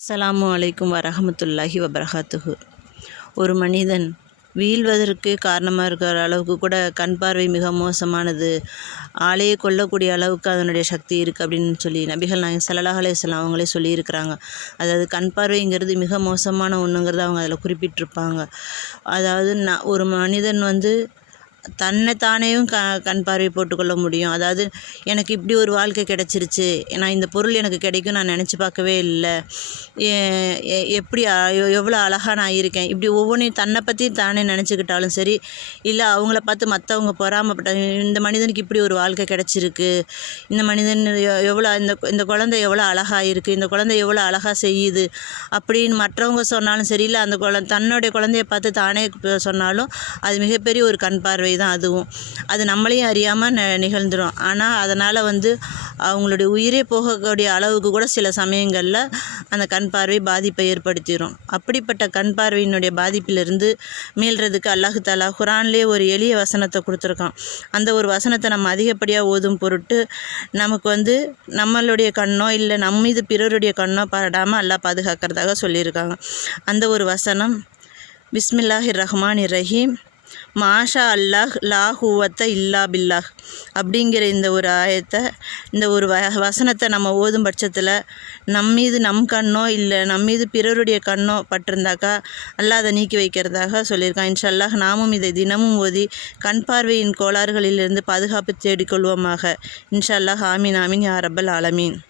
அஸ்லாம் அலைக்கும் வரஹமத்துல்லாஹி வபரகாத்துஹு. ஒரு மனிதன் வீழ்வதற்கு காரணமாக இருக்கிற அளவுக்கு கூட கண் பார்வை மிக மோசமானது. ஆளையே கொல்லக்கூடிய அளவுக்கு அதனுடைய சக்தி இருக்குது அப்படின்னு சொல்லி நபிகள் நாயகம் செலலாகலே அலைஹி அவங்களே சொல்லியிருக்கிறாங்க. அதாவது கண் பார்வைங்கிறது மிக மோசமான ஒன்றுங்கிறத அவங்க அதில் குறிப்பிட்டிருப்பாங்க. அதாவது நான் ஒரு மனிதன் வந்து தன்னை தானேயும் க கண் பார்வை போட்டுக்கொள்ள முடியும். அதாவது எனக்கு இப்படி ஒரு வாழ்க்கை கிடச்சிருச்சு. நான் இந்த பொருள் எனக்கு கிடைக்கும் நான் நினச்சி பார்க்கவே இல்லை. எப்படி எவ்வளோ அழகாக நான் இருக்கேன்? இப்படி ஒவ்வொன்றையும் தன்னை பற்றி தானே நினச்சிக்கிட்டாலும் சரி இல்லை அவங்கள பார்த்து மற்றவங்க பொறாமப்பட்ட இந்த மனிதனுக்கு இப்படி ஒரு வாழ்க்கை கிடச்சிருக்கு. இந்த மனிதன் எவ்வளோ இந்த இந்த குழந்தை எவ்வளோ அழகாக இருக்குது இந்த குழந்தை எவ்வளோ அழகாக செய்யுது அப்படின்னு மற்றவங்க சொன்னாலும் சரி இல்லை அந்த குழந்தை தன்னுடைய குழந்தைய பார்த்து தானே சொன்னாலும் அது மிகப்பெரிய ஒரு கண் பார்வை. தான் அதுவும். அது நம்மளையும் அறியாமல் ந நிகழ்ந்துடும் ஆனால் அதனால் வந்து அவங்களுடைய உயிரே போகக்கூடிய அளவுக்கு கூட சில சமயங்களில் அந்த கண் பார்வை பாதிப்பை ஏற்படுத்திடும் அப்படிப்பட்ட கண் பார்வையினுடைய பாதிப்பிலிருந்து மீள்றதுக்கு அல்லாஹு தாலா குரான்லேயே ஒரு எளிய வசனத்தை கொடுத்துருக்கான். அந்த ஒரு வசனத்தை நம்ம அதிகப்படியாக ஓதும் பொருட்டு நமக்கு வந்து நம்மளுடைய கண்ணோ இல்லை நம்ம மீது பிறருடைய கண்ணோ படாமல் அல்லா பாதுகாக்கிறதாக சொல்லியிருக்காங்க. அந்த ஒரு வசனம் பிஸ்மில்லாஹிர் ரஹ்மான் ரஹீம். மாஷா அல்லாஹ் லா ஹூவத்த இல்லா பில்லாஹ். அப்படிங்கிற இந்த ஒரு ஆயத்தை இந்த ஒரு வ வசனத்தை நம்ம ஓதும் பட்சத்தில் நம் மீது நம் கண்ணோ இல்லை நம் மீது பிறருடைய கண்ணோ பட்டிருந்தாக்கா அல்லாஹ் அதை நீக்கி வைக்கிறதாக சொல்லியிருக்கான். இன்ஷா அல்லாஹ் நாமும் இதை தினமும் ஓதி கண் பார்வையின் கோளாறுகளிலிருந்து பாதுகாப்பு தேடிக்கொள்வோமாக. இன்ஷல்லாஹ் ஆமீன் ஆமீன் யா ஆலமீன்.